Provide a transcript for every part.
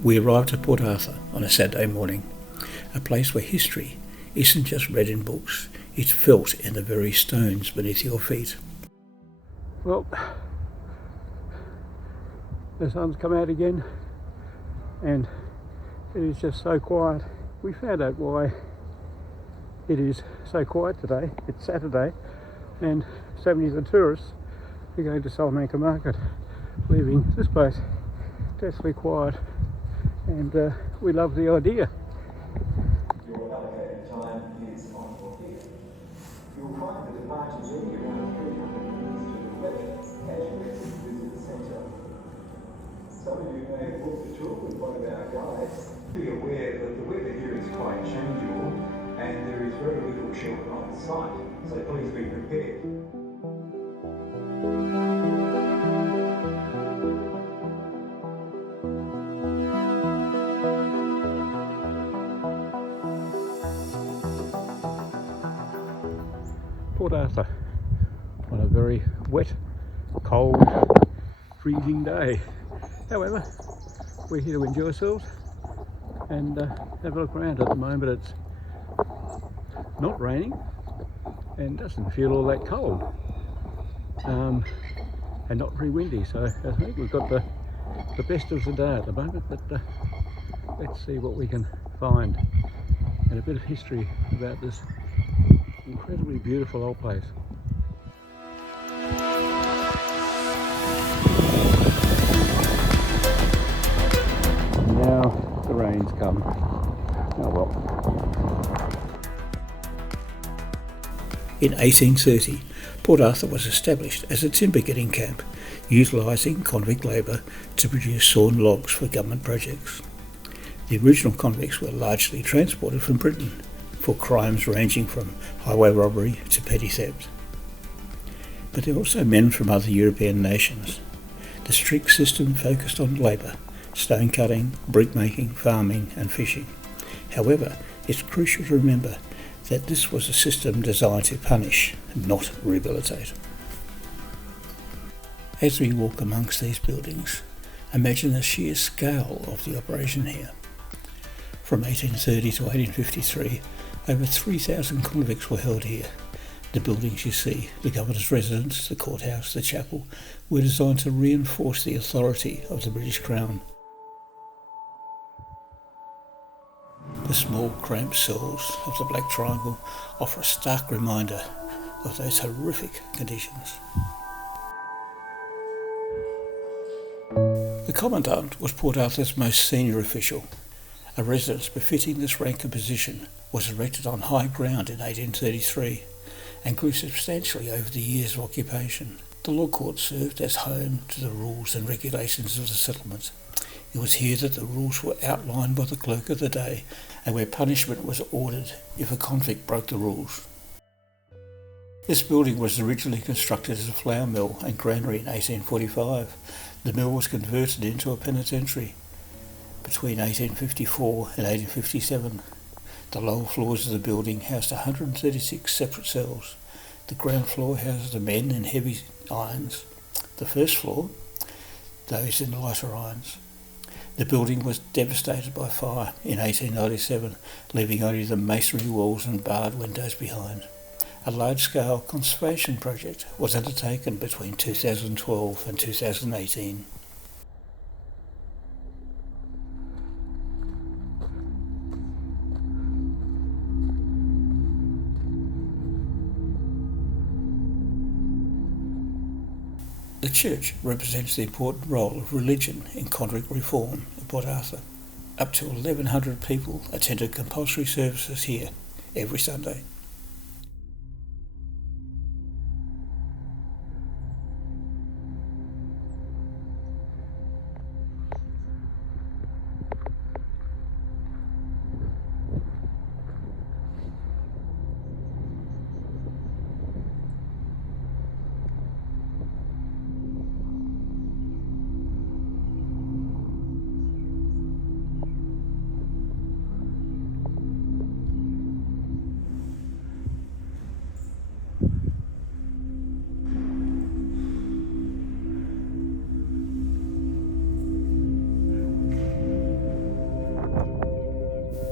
we arrived at Port Arthur on a Saturday morning, a place where history isn't just read in books, it's felt in the very stones beneath your feet. Well, the sun's come out again and it is just so quiet. We found out why it is so quiet today. It's Saturday and so many of the tourists are going to Salamanca Market, leaving this place deathly quiet, and we love the idea. Your allocated time is on your feet. You'll find the departures only around 300 metres to the left as you exit the visitor centre. Some of you may have booked a tour with one of our guides. Be aware that the weather here is quite changeable and there is very little shelter on site, so please be prepared. Port Arthur on a very wet, cold, freezing day. However, we're here to enjoy ourselves and have a look around. At the moment it's not raining and doesn't feel all that cold, and not very windy, so I think we've got the best of the day at the moment, but let's see what we can find and a bit of history about this incredibly beautiful old place. Now the rain's come. Oh well. In 1830, Port Arthur was established as a timber getting camp, utilising convict labour to produce sawn logs for government projects. The original convicts were largely transported from Britain for crimes ranging from highway robbery to petty theft. But there were also men from other European nations. The strict system focused on labour, stone cutting, brick making, farming and fishing. However, it's crucial to remember that this was a system designed to punish, not rehabilitate. As we walk amongst these buildings, imagine the sheer scale of the operation here. From 1830 to 1853, over 3,000 convicts were held here. The buildings you see, the governor's residence, the courthouse, the chapel, were designed to reinforce the authority of the British Crown. The small cramped cells of the Black Triangle offer a stark reminder of those horrific conditions. The Commandant was Port Arthur's most senior official. A residence befitting this rank and position was erected on high ground in 1833 and grew substantially over the years of occupation. The Law Court served as home to the rules and regulations of the settlement. It was here that the rules were outlined by the clerk of the day and where punishment was ordered if a convict broke the rules. This building was originally constructed as a flour mill and granary in 1845. The mill was converted into a penitentiary between 1854 and 1857. The lower floors of the building housed 136 separate cells. The ground floor housed the men in heavy irons. The first floor, those in lighter irons. The building was devastated by fire in 1897, leaving only the masonry walls and barred windows behind. A large-scale conservation project was undertaken between 2012 and 2018. The church represents the important role of religion in convict reform in Port Arthur. Up to 1,100 people attended compulsory services here every Sunday.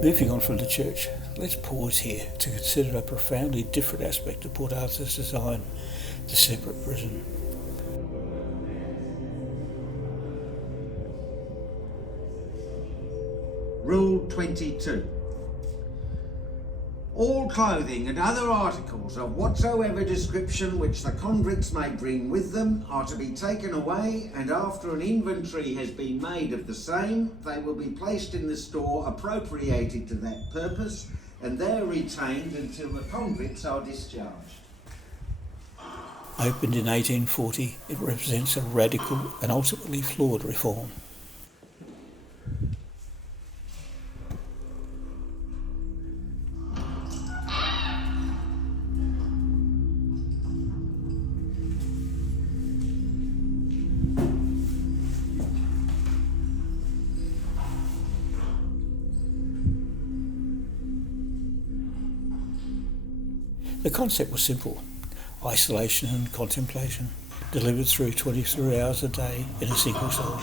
Moving on from the church, let's pause here to consider a profoundly different aspect of Port Arthur's design, the separate prison. Rule 22. All clothing and other articles of whatsoever description which the convicts may bring with them are to be taken away, and after an inventory has been made of the same, they will be placed in the store appropriated to that purpose, and there retained until the convicts are discharged. Opened in 1840, it represents a radical and ultimately flawed reform. The concept was simple: isolation and contemplation, delivered through 23 hours a day in a single cell.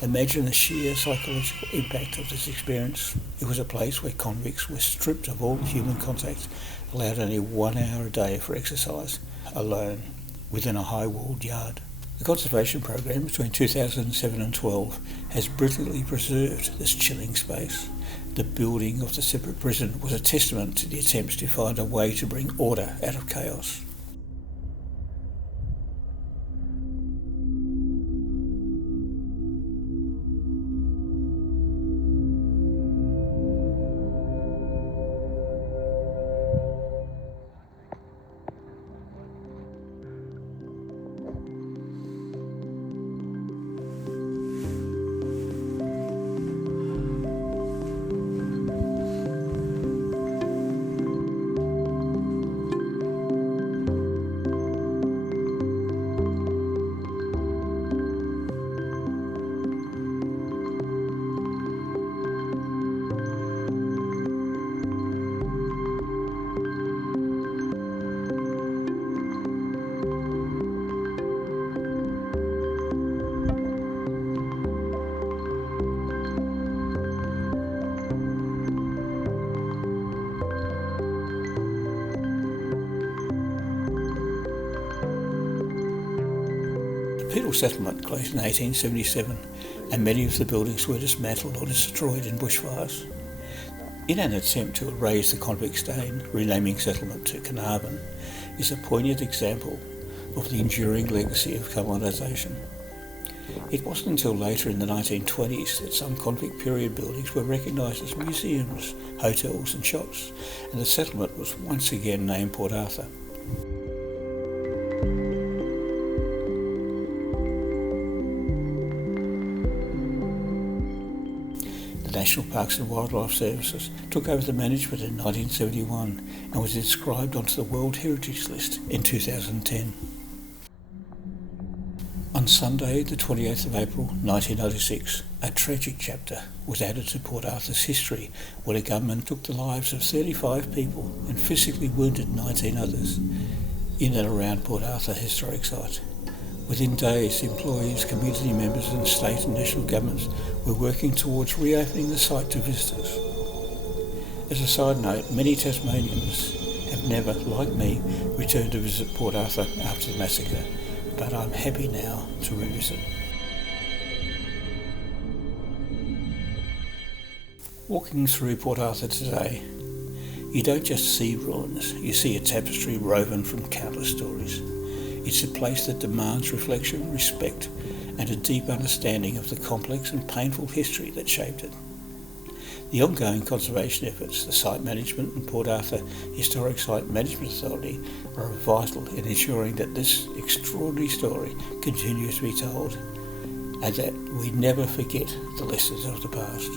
Imagine the sheer psychological impact of this experience. It was a place where convicts were stripped of all human contact, allowed only 1 hour a day for exercise, alone, within a high-walled yard. The conservation program between 2007 and 12 has brilliantly preserved this chilling space. The building of the separate prison was a testament to the attempts to find a way to bring order out of chaos. The penal settlement closed in 1877, and many of the buildings were dismantled or destroyed in bushfires. In an attempt to erase the convict stain, renaming settlement to Carnarvon is a poignant example of the enduring legacy of colonisation. It wasn't until later in the 1920s that some convict period buildings were recognised as museums, hotels and shops, and the settlement was once again named Port Arthur. The National Parks and Wildlife Services took over the management in 1971 and was inscribed onto the World Heritage List in 2010. On Sunday, the 28th of April 1996, a tragic chapter was added to Port Arthur's history when a gunman took the lives of 35 people and physically wounded 19 others in and around Port Arthur Historic Site. Within days, employees, community members and state and national governments were working towards reopening the site to visitors. As a side note, many Tasmanians have never, like me, returned to visit Port Arthur after the massacre, but I'm happy now to revisit. Walking through Port Arthur today, you don't just see ruins, you see a tapestry woven from countless stories. It's a place that demands reflection, respect, and a deep understanding of the complex and painful history that shaped it. The ongoing conservation efforts, the Site Management and Port Arthur Historic Site Management Authority are vital in ensuring that this extraordinary story continues to be told and that we never forget the lessons of the past.